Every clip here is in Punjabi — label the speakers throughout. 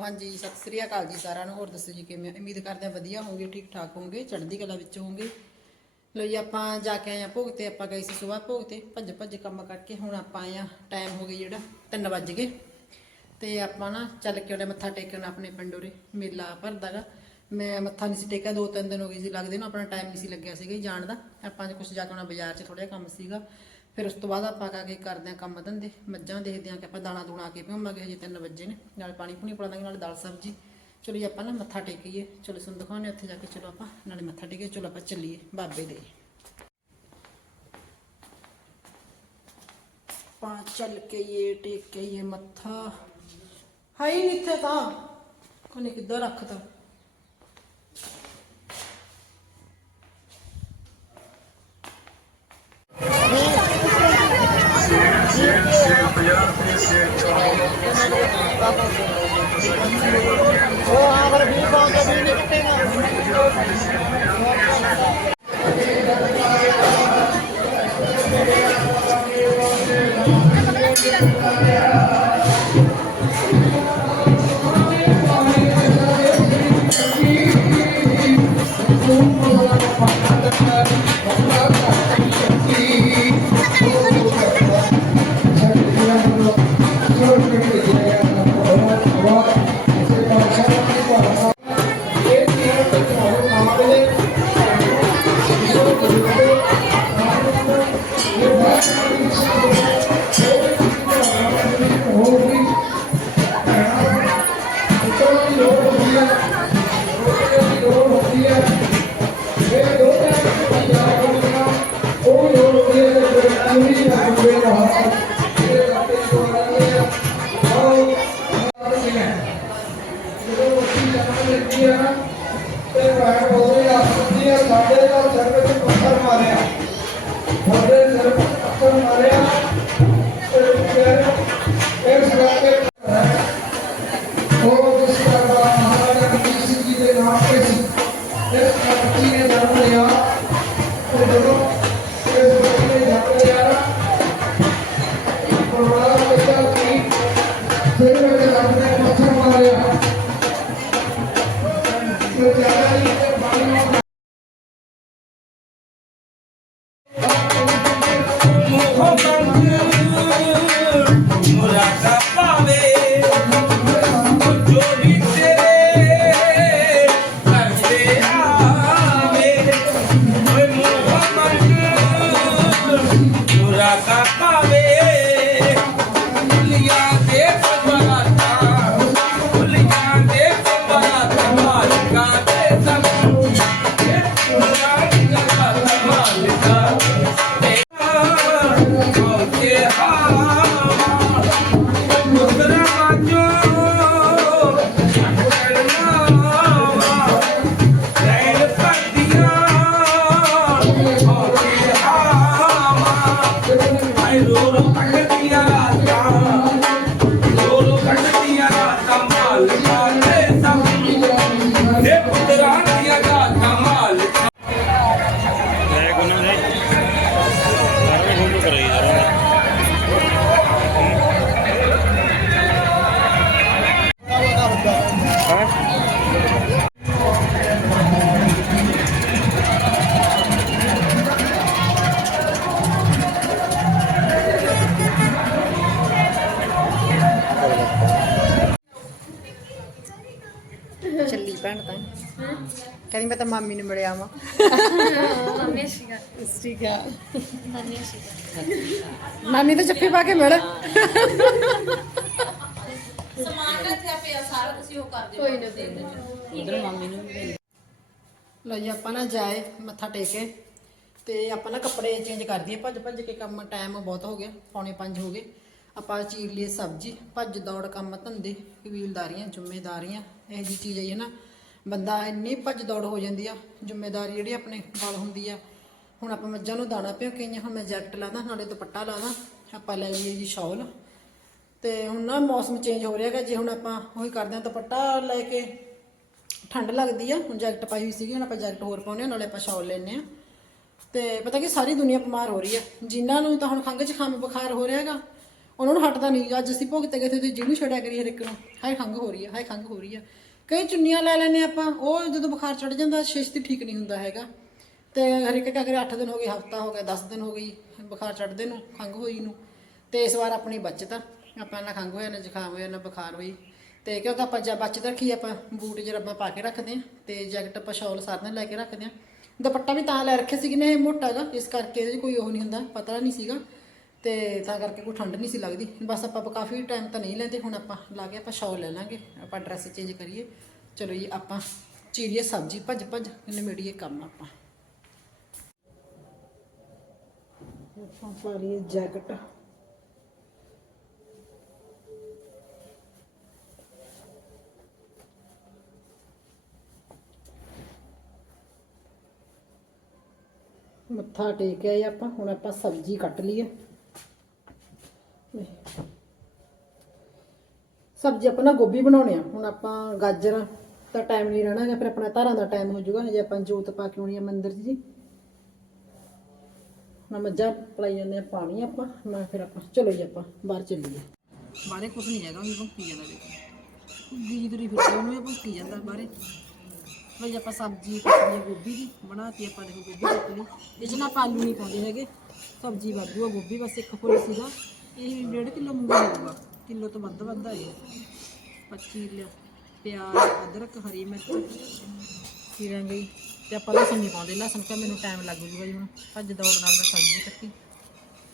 Speaker 1: ਹਾਂਜੀ, ਸਤਿ ਸ੍ਰੀ ਅਕਾਲ ਜੀ ਸਾਰਿਆਂ ਨੂੰ। ਹੋਰ ਦੱਸੋ ਜੀ ਕਿਵੇਂ ਉਮੀਦ ਕਰਦੇ ਹਾਂ ਵਧੀਆ ਹੋਵੋਗੇ ਠੀਕ ਠਾਕ ਹੋਵੋਗੇ, ਚੜ੍ਹਦੀ ਕਲਾ ਵਿੱਚ ਹੋਵੋਗੇ। ਲੋ ਜੀ, ਆਪਾਂ ਜਾ ਕੇ ਆਏ ਆ ਭੋਗ ਤੇ, ਆਪਾਂ ਗਏ ਸੀ ਸਵੇਰ ਭੋਗ ਤੇ। ਭੱਜ ਭੱਜ ਕੰਮ ਕਰਕੇ ਹੁਣ ਆਪਾਂ ਆਏ ਆ ਟਾਈਮ ਹੋ ਗਿਆ ਜਿਹੜਾ 3 ਵੱਜ ਗਏ। ਤੇ ਆਪਾਂ ਨਾ ਚੱਲ ਕੇ ਉਹਨੇ ਮੱਥਾ ਟੇਕਣ ਆਪਣੇ ਪਿੰਡੋਰੇ ਮੇਲਾ ਭਰਦਾਗਾ ਮੈਂ ਮੱਥਾ ਨਹੀਂ ਸੀ ਟੇਕਿਆ ਦੋ ਤਿੰਨ ਦਿਨ ਹੋ ਗਏ ਸੀ, ਲੱਗਦੇ ਨੂੰ ਆਪਣਾ ਟਾਈਮ ਨਹੀਂ ਸੀ ਲੱਗਿਆ ਸੀਗਾ ਜਾਣ ਦਾ। ਆਪਾਂ ਨੇ ਕੁਝ ਜਾ ਕੇ ਆਉਣਾ, ਬਾਜ਼ਾਰ 'ਚ ਥੋੜਾ ਜਿਹਾ ਕੰਮ ਸੀਗਾ। ਫਿਰ ਉਸ ਤੋਂ ਬਾਅਦ ਆਪਾਂ ਕਾ ਕੇ ਕਰਦੇ ਆ, ਕੰਮ ਧੰਦੇ, ਮੱਝਾਂ ਦੇਖਦੇ ਆ ਕਿ ਆਪਾਂ ਦਾਣਾ ਦੂਣਾ ਕੇ ਪਿਉਵਾਂਗੇ ਹਜੇ 3 ਵਜੇ ਨੇ, ਨਾਲ ਪਾਣੀ ਪੂਣੀ ਪਲਾਵਾਂਗੇ ਨਾਲ ਦਾਲ ਸਬਜ਼ੀ। ਚਲੋ ਜੀ ਆਪਾਂ ਨਾ ਮੱਥਾ ਟੇਕੀਏ, ਚਲੋ ਤੁਹਾਨੂੰ ਦਿਖਾਉਂਦੇ ਹਾਂ ਉੱਥੇ ਜਾ ਕੇ, ਚਲੋ ਆਪਾਂ ਨਾਲੇ ਮੱਥਾ ਟੇਕੀਏ, ਚਲੋ ਆਪਾਂ ਚੱਲੀਏ ਬਾਬੇ ਦੇ। ਆਪਾਂ ਚੱਲ ਕੇ ਇਹ ਟੇਕ ਕੇ ਇਹ ਮੱਥਾ। ਹਾਈ ਨਹੀਂ ਇੱਥੇ ਤਾਂ। ਕੋਨੇ ਕਿੱਧਰ ਰੱਖਤਾ?
Speaker 2: ਧਰਤੀ ਨੇ
Speaker 1: Allah. ਕਹਿੰਦੀ ਮੈਂ ਤਾਂ ਮਾਮੀ ਨੂੰ ਮਿਲਿਆ ਵਾਂ। ਠੀਕ ਆ। ਨਾਨੀ ਤਾਂ ਜੱਫੀ ਪਾ ਕੇ ਮਿਲ।
Speaker 3: ਸਮਾਨ ਰੱਖਿਆ ਪਿਆ ਸਾਰਾ ਤੁਸੀਂ ਉਹ ਕਰ ਦਿਓ। ਕੋਈ ਨਾ ਦੇ ਦਿਓ।
Speaker 1: ਉਧਰ ਮਾਮੀ ਨੂੰ ਵੀ ਲੋ ਜੀ ਆਪਾਂ ਨਾ ਜਾਏ ਮੱਥਾ ਟੇਕੇ ਤੇ ਆਪਾਂ ਨਾ ਕੱਪੜੇ ਚੇਂਜ ਕਰ ਦਈਏ। ਭੱਜ ਭੱਜ ਕੇ ਕੰਮ ਟਾਈਮ ਬਹੁਤ ਹੋ ਗਿਆ ਪੌਣੇ 5 ਹੋ ਗਏ। ਆਪਾਂ ਚੀਰ ਲਈ ਸਬਜ਼ੀ ਭੱਜ ਦੌੜ ਕੰਮ ਧੰਦੇ ਕਬੀਲਦਾਰੀਆਂ ਜ਼ਿੰਮੇਦਾਰੀਆਂ। ਇਹ ਜੀ ਚੀਜ਼ ਹੈ ਨਾ ਬੰਦਾ ਇੰਨੀ ਭੱਜ ਦੌੜ ਹੋ ਜਾਂਦੀ ਆ, ਜ਼ਿੰਮੇਦਾਰੀ ਜਿਹੜੀ ਆਪਣੇ ਨਾਲ ਹੁੰਦੀ ਆ। ਹੁਣ ਆਪਾਂ ਮੱਝਾਂ ਨੂੰ ਦਾਣਾ ਪਿਓ ਕਈਆਂ ਹੁਣ ਮੈਂ ਜੈਕਟ ਲਾਦਾ, ਨਾਲੇ ਦੁਪੱਟਾ ਲਾਦਾ, ਆਪਾਂ ਲੈ ਲਈਏ ਜੀ ਸ਼ਾਲ। ਤੇ ਹੁਣ ਨਾ ਮੌਸਮ ਚੇਂਜ ਹੋ ਰਿਹਾ ਹੈਗਾ ਜੇ ਹੁਣ ਆਪਾਂ ਉਹੀ ਕਰਦੇ ਹਾਂ, ਦੁਪੱਟਾ ਲੈ ਕੇ ਠੰਡ ਲੱਗਦੀ ਆ, ਹੁਣ ਜੈਕਟ ਪਾਈ ਹੋਈ ਸੀਗੀ, ਹੁਣ ਆਪਾਂ ਜੈਕਟ ਹੋਰ ਪਾਉਨੇ ਆ ਨਾਲੇ ਆਪਾਂ ਸ਼ਾਲ ਲੈਨੇ ਆ ਤੇ ਪਤਾ ਕਿ, ਸਾਰੀ ਦੁਨੀਆ ਬਿਮਾਰ ਹੋ ਰਹੀ ਆ। ਜਿਨ੍ਹਾਂ ਨੂੰ ਤਾਂ ਹੁਣ ਖੰਘ ਜ਼ੁਕਾਮ ਬੁਖਾਰ ਹੋ ਰਿਹਾ ਹੈਗਾ ਉਹਨਾਂ ਨੂੰ ਹਟਦਾ ਨਹੀਂ ਅੱਜ ਅਸੀਂ ਭੋਗ ਤੇ ਗਏ ਤੇ ਜਿਹਨੂੰ ਛੜਿਆ ਕਰੀ ਹਰ ਇੱਕ ਨੂੰ। ਹਾਏ, ਖੰਘ ਹੋ ਰਹੀ ਹੈ ਹਾਏ, ਖੰਘ ਹੋ ਰਹੀ ਹੈ ਕਈ ਚੁੰਨੀਆਂ ਲੈ ਲੈਨੇ ਆਪਾਂ, ਉਹ ਜਦੋਂ ਬੁਖਾਰ ਚੜ ਜਾਂਦਾ ਛੇਤੀ ਠੀਕ ਨਹੀਂ ਹੁੰਦਾ ਹੈਗਾ। ਤੇ ਹਰ ਇੱਕ ਕਾ ਕਰੇ 8 ਦਿਨ ਹੋ ਗਏ, ਹਫਤਾ ਹੋ ਗਿਆ 10 ਦਿਨ ਹੋ ਗਈ, ਬੁਖਾਰ ਚੜਦੇ ਨੂੰ ਖੰਗ ਹੋਈ ਨੂੰ। ਤੇ ਇਸ ਵਾਰ ਆਪਣੀ ਬਚਤ ਆਪਾਂ ਨਾ ਖੰਗ ਹੋਇਆ, ਨਾ ਜ਼ੁਕਾਮ ਹੋਇਆ, ਨਾ ਬੁਖਾਰ ਹੋਈ। ਤੇ ਕਿਉਂਕਿ ਆਪਾਂ ਜਾਂ ਬਚਤ ਰੱਖੀ ਆਪਾਂ ਬੂਟ ਜਰਾਬਾਂ ਪਾ ਕੇ ਰੱਖਦੇ ਆ ਤੇ ਜੈਕਟ, ਆਪਾਂ ਸ਼ਾਲ ਸਾਰਿਆਂ ਨੇ ਲੈ ਕੇ ਰੱਖਦੇ ਆ ਦੁਪੱਟਾ ਵੀ ਤਾਂ ਲੈ ਰੱਖੇ ਸੀ ਕਿ ਨੇ ਇਹ ਮੋਟਾ ਗਾ, ਇਸ ਕਰਕੇ ਇਹਦੇ 'ਚ ਕੋਈ ਉਹ ਨਹੀਂ ਹੁੰਦਾ ਪਤਾ ਨਹੀਂ ਸੀਗਾ। ਤੇ ਤਾਂ ਕਰਕੇ ਕੋਈ ਠੰਡ ਨਹੀਂ ਸੀ ਲੱਗਦੀ। ਬਸ ਆਪਾਂ ਕਾਫੀ ਟਾਈਮ ਤਾਂ ਨਹੀਂ ਲੈਂਦੇ, ਹੁਣ ਆਪਾਂ ਲਾ ਕੇ ਆਪਾਂ ਸ਼ਾਲ ਲੈ ਲਾਂਗੇ। ਆਪਾਂ ਡਰੈਸ ਚੇਂਜ ਕਰੀਏ। ਚਲੋ ਜੀ, ਆਪਾਂ ਚੀਰੀਏ ਸਬਜ਼ੀ, ਭੱਜ ਭੱਜ ਨਿਮੇੜੀਏ ਕੰਮ ਆਪਾਂ। ਆਪਾਂ ਪਾ ਲਈਏ ਜੈਕਟ। ਮੱਥਾ ਟੇਕਿਆ ਜੀ ਆਪਾਂ, ਹੁਣ ਆਪਾਂ ਸਬਜ਼ੀ ਕੱਟ ਲਈਏ। ਸਬਜ਼ੀ ਆਪਾਂ ਨਾ ਗੋਭੀ ਬਣਾਉਣੇ ਆ। ਹੁਣ ਆਪਾਂ ਗਾਜਰ ਦਾ ਟਾਈਮ ਨਹੀਂ ਰਹਿਣਾ ਜਾਂ ਫਿਰ ਆਪਣਾ ਧਾਰਾਂ ਦਾ ਟਾਈਮ ਹੋ ਜਾਊਗਾ। ਜੇ ਆਪਾਂ ਜੋਤ ਪਾ ਕੇ ਆਉਣੀ ਆ ਮੰਦਿਰ 'ਚ ਜੀ। ਨਾ ਮੱਝਾਂ ਪਲਾਈ ਜਾਂਦੇ ਆ, ਪਾਣੀ ਆਪਾਂ। ਮੈਂ ਫਿਰ ਆਪਾਂ ਚਲੋ ਜੀ ਆਪਾਂ ਬਾਹਰ ਚੱਲੀਏ। ਬਾਹਰੇ ਕੁਝ ਨਹੀਂ ਹੈਗਾ ਉਹ ਭੁੱਕੀ ਜਾਂਦਾ ਦੇਖੋ ਜੀ ਤੁਰੀ ਫਿਰਦੀ ਉਹਨੂੰ ਇਹ ਭੁੱਕੀ ਜਾਂਦਾ ਬਾਹਰੇ। ਲਈ ਆਪਾਂ ਸਬਜ਼ੀ ਕੱਟੀ ਹੈ ਗੋਭੀ ਦੀ, ਬਣਾਤੀ ਆਪਾਂ ਦੇਖੋ ਗੋਭੀ ਕੱਟ ਲਈ ਇਹ 'ਚ ਨਾ ਆਪਾਂ ਆਲੂ ਨਹੀਂ ਪਾਉਂਦੇ ਹੈਗੇ। ਸਬਜ਼ੀ ਵਾਧੂ ਆ ਗੋਭੀ, ਬਸ ਇੱਕ ਫੁੱਲ ਸੀਗਾ। ਇਹ 1.5 ਕਿਲੋ ਮੂੰਗਾ ਹੋਊਗਾ। ਕਿਲੋ ਤੋਂ ਵੱਧ ਵੱਧ ਆ ਇਹ 25 ਲਿਆ, ਪਿਆਜ਼, ਅਦਰਕ, ਹਰੀ ਮਿਰਚ ਚੀਰਾਂਗੇ ਜੀ। ਤੇ ਆਪਾਂ ਲਸਣ ਨਹੀਂ ਪਾਉਂਦੇ, ਲਸਣ ਤਾਂ ਮੈਨੂੰ ਟਾਈਮ ਲੱਗ ਜੂਗਾ ਜੀ ਹੁਣ। ਭੱਜ ਦੌੜ ਨਾਲ ਮੈਂ ਸਬਜ਼ੀ ਕੱਟੀ।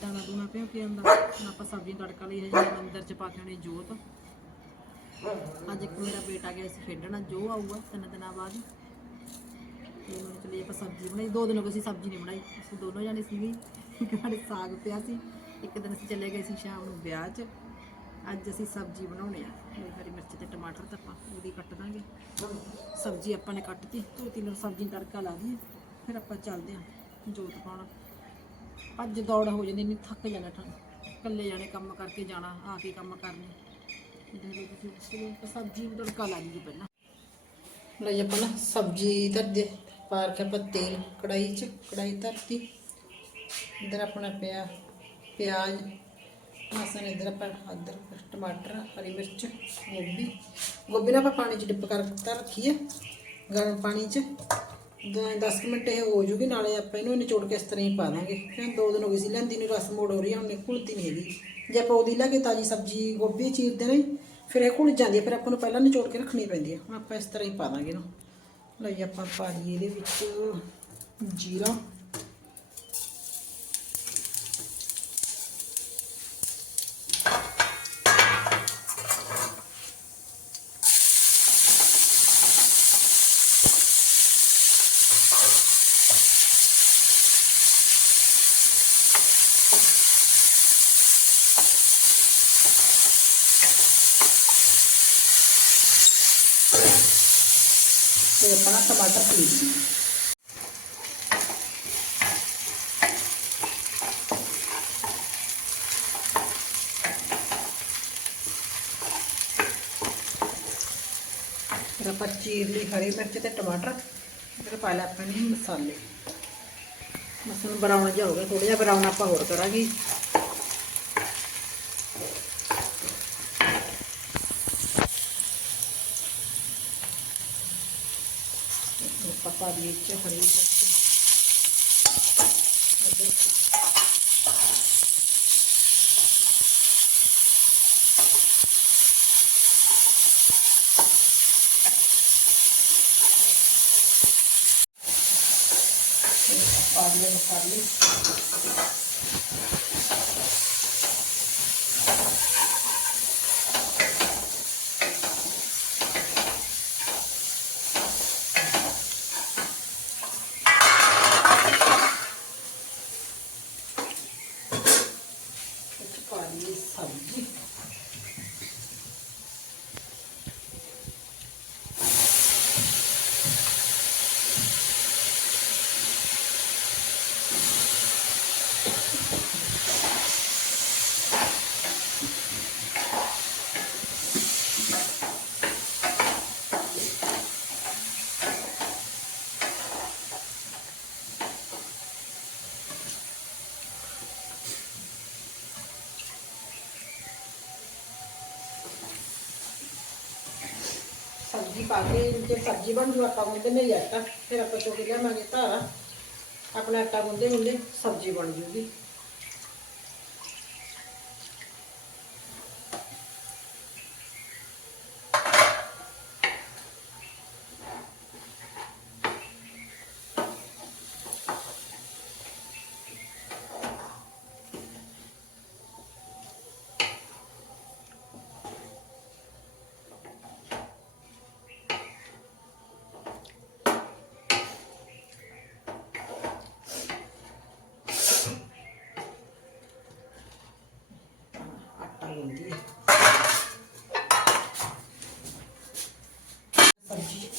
Speaker 1: ਦਾਣਾ ਦੂਣਾ ਪਿਓ ਕੇ ਆਂਦਾ ਹੁਣ ਆਪਾਂ ਸਬਜ਼ੀ ਤੜਕਾ ਲਈ ਹੈ ਜੀ ਅੰਦਰ ਚ ਪਾ ਕੇ ਆਉਣੀ ਜੋਤ। ਅੱਜ ਇੱਕ ਮੇਰਾ ਬੇਟਾ ਗਿਆ ਸੀ ਖੇਡਣਾ ਜੋ ਆਊਗਾ ਤਿੰਨ ਦਿਨਾਂ ਬਾਅਦ। ਤੇ ਮੈਨੂੰ ਚਲੀ ਆਪਾਂ ਸਬਜ਼ੀ ਬਣਾਈ। ਦੋ ਦਿਨ ਹੋ ਗਏ ਸੀ ਸਬਜ਼ੀ ਨਹੀਂ ਬਣਾਈ। ਅਸੀਂ ਦੋਨੋਂ ਜਾਣੇ ਸੀਗੇ। ਘਰੇ ਸਾਗ ਪਿਆ ਸੀ। ਇੱਕ ਦਿਨ ਅਸੀਂ ਚਲੇ ਗਏ ਸੀ ਸ਼ਾਮ ਨੂੰ ਵਿਆਹ 'ਚ। ਅੱਜ ਅਸੀਂ ਸਬਜ਼ੀ ਬਣਾਉਣੇ ਆ। ਤੇ ਹਰੀ ਮਿਰਚ ਤੇ ਟਮਾਟਰ ਤਾਂ ਆਪਾਂ ਉਹਦੀ ਕੱਟ ਦਾਂਗੇ। ਸਬਜ਼ੀ ਆਪਾਂ ਨੇ ਕੱਟਤੀ, ਧੋਤੀ ਨੂੰ ਸਬਜ਼ੀ ਨੂੰ ਤੜਕਾ ਲਾ ਦਈਏ, ਫਿਰ ਆਪਾਂ ਚੱਲਦੇ ਆਂ ਜੋਤ ਪਾਉਣਾ। ਭੱਜ ਦੌੜ ਹੋ ਜਾਂਦੀ ਨਹੀਂ ਥੱਕ ਜਾਣਾ ਠੰਡ। ਇਕੱਲੇ ਜਾਣੇ ਕੰਮ ਕਰਕੇ ਜਾਣਾ, ਆ ਕੇ ਕੰਮ ਕਰਨੇ। ਇਹਦੇ ਲਈ ਤੁਸੀਂ ਚਲੋ ਸਬਜ਼ੀ ਨੂੰ ਤੜਕਾ ਲਾ ਲਈਏ ਪਹਿਲਾਂ। ਲਈ ਆਪਾਂ ਨਾ ਸਬਜ਼ੀ ਧਰਦੇ ਪਾਰ ਕੇ ਆਪਾਂ ਤੇਲ ਕੜਾਈ 'ਚ ਕੜਾਈ ਧਰਤੀ। ਇਧਰ ਆਪਣਾ ਪਿਆ, ਪਿਆਜ਼ ਲਸਣ ਇਧਰ ਆਪਾਂ ਅਦਰ ਟਮਾਟਰ, ਹਰੀ ਮਿਰਚ, ਗੋਭੀ। ਗੋਭੀ ਨੂੰ ਆਪਾਂ ਪਾਣੀ 'ਚ ਡਿਪ ਕਰਤਾ ਰੱਖੀ ਹੈ ਗਰਮ ਪਾਣੀ 'ਚ। 10 ਮਿੰਟ ਇਹ ਹੋ ਜੂਗੀ, ਨਾਲੇ ਆਪਾਂ ਇਹਨੂੰ ਨਿਚੋੜ ਕੇ ਇਸ ਤਰ੍ਹਾਂ ਹੀ ਪਾ ਦਾਂਗੇ। ਫਿਰ ਦੋ ਦਿਨ ਹੋ ਗਏ ਸੀ, ਲੈਂਦੀ ਨੂੰ ਰਸ ਮੋੜ ਹੋ ਰਹੀ ਹੁਣ ਇਹ ਘੁਲਦੀ ਨਹੀਂ ਹੈਗੀ। ਜੇ ਆਪਾਂ ਉਹਦੀ ਲਾ ਕੇ ਤਾਜੀ ਸਬਜ਼ੀ, ਗੋਭੀ ਚੀਰਦੇ ਨੇ, ਫਿਰ ਇਹ ਘੁਲ ਜਾਂਦੀ ਹੈ ਫਿਰ ਆਪਾਂ ਨੂੰ ਪਹਿਲਾਂ ਨਿਚੋੜ ਕੇ ਰੱਖਣੀ ਪੈਂਦੀ ਹੈ ਹੁਣ ਆਪਾਂ ਇਸ ਤਰ੍ਹਾਂ ਹੀ ਪਾ ਦਾਂਗੇ ਇਹਨੂੰ। ਲਈ ਆਪਾਂ ਪਾ ਲਈਏ ਇਹਦੇ ਵਿੱਚ ਜੀਰਾ। ਤੇ ਆਪਣਾ ਟਮਾਟਰ ਪੀ ਲਈ ਫਿਰ ਆਪਾਂ ਚੀਰ ਲਈ ਹਰੀ ਮਿਰਚ ਤੇ ਟਮਾਟਰ ਫਿਰ ਪਾ ਲਿਆ ਆਪਾਂ ਨੇ ਮਸਾਲੇ ਮਸਾਲਾ ਬਰਾਉਨ ਜਿਹਾ ਹੋ ਗਿਆ ਥੋੜਾ ਜਿਹਾ ਬਰਾਉਨ ਆਪਾਂ ਹੋਰ ਕਰਾਂਗੇ ਆਪਾਂ ਪਾ ਲਈਏ ਚ ਪਾ ਕੇ ਜੇ ਸਬਜ਼ੀ ਬਣ ਜੂ, ਆਟਾ ਗੁੰਨਦੇ ਨਹੀਂ ਆਟਾ, ਫਿਰ ਆਪਾਂ ਚੁੱਕ ਲਿਆਵਾਂਗੇ ਧਾਰਾ। ਆਪਣਾ ਆਟਾ ਗੁੰਨਦੇ ਹੁੰਦੇ ਸਬਜ਼ੀ ਬਣ ਜੂਗੀ। ਆਟਾ ਗੁੰਨਦੀ ਹੈ ਸਬਜ਼ੀ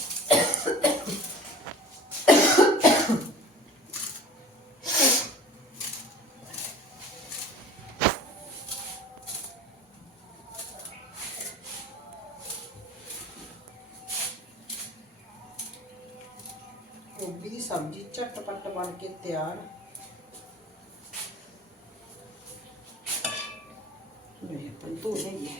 Speaker 1: ਗੋਭੀ ਦੀ ਸਬਜ਼ੀ ਝਟਪਟ ਬਣ ਕੇ ਤਿਆਰ ਨਹੀਂ ਆਪਾਂ ਧੋ ਲਈਏ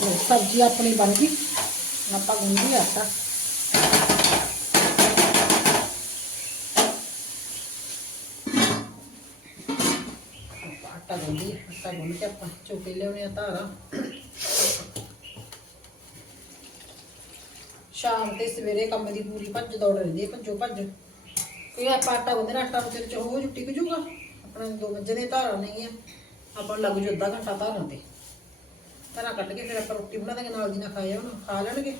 Speaker 1: ਲਓ, ਸਬਜ਼ੀ ਆਪਣੀ ਬਣ ਗਈ ਹੁਣ ਆਪਾਂ ਆਟਾ ਗੁੰਨ ਕੇ ਆਪਾਂ ਚੋਕੇ ਲਿਆਉਣੇ ਆ ਧਾਰਾ। ਸ਼ਾਮ ਤੇ ਸਵੇਰੇ ਕੰਮ ਦੀ ਪੂਰੀ ਭੱਜ ਦੌੜ ਰਹਿੰਦੀ ਹੈ ਭੱਜੋ ਭੱਜ। ਇਹ ਆਪਾਂ ਆਟਾ ਗੁੰਦੇ ਆਟਾ ਵਿਚਾਰ ਚ ਹੋ ਜੁੱਟੀ ਕੁ ਜੂਗਾ ਆਪਣਾ ਦੋ ਵਜੇ ਦੇ ਧਾਰਾ ਨਹੀਂ ਆ ਆਪਾਂ ਨੂੰ ਲੱਗ ਜੂ ਅੱਧਾ ਘੰਟਾ ਧਾਰਾਂ ਤੇ। ਧਾਰਾਂ ਕੱਢ ਕੇ ਫਿਰ ਆਪਾਂ ਰੋਟੀ ਬਣਾ ਦਾਂਗੇ ਨਾਲ ਦੀ ਨਾਲ ਖਾਏ ਹੁਣ, ਖਾ ਲੈਣਗੇ।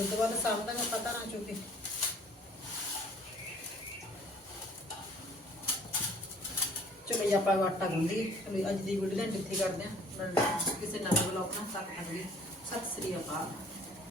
Speaker 1: ਉਸ ਤੋਂ ਬਾਅਦ ਸ਼ਾਮ ਤੱਕ ਆਪਾਂ ਧਾਰਾਂ ਚੁੱਕੇ ਚਲੋ ਜੀ ਆਪਾਂ ਆਟਾ ਗੁੰਦੀ ਚਲੋ ਅੱਜ ਦੀ ਵੀਡੀਓ ਦਾ ਇੱਥੇ ਕਰਦੇ ਹਾਂ ਕਿਸੇ ਨਵੇਂ ਬਲੌਗ ਨਾਲ ਤੱਕ ਸਤਿ ਸ੍ਰੀ ਅਕਾਲ।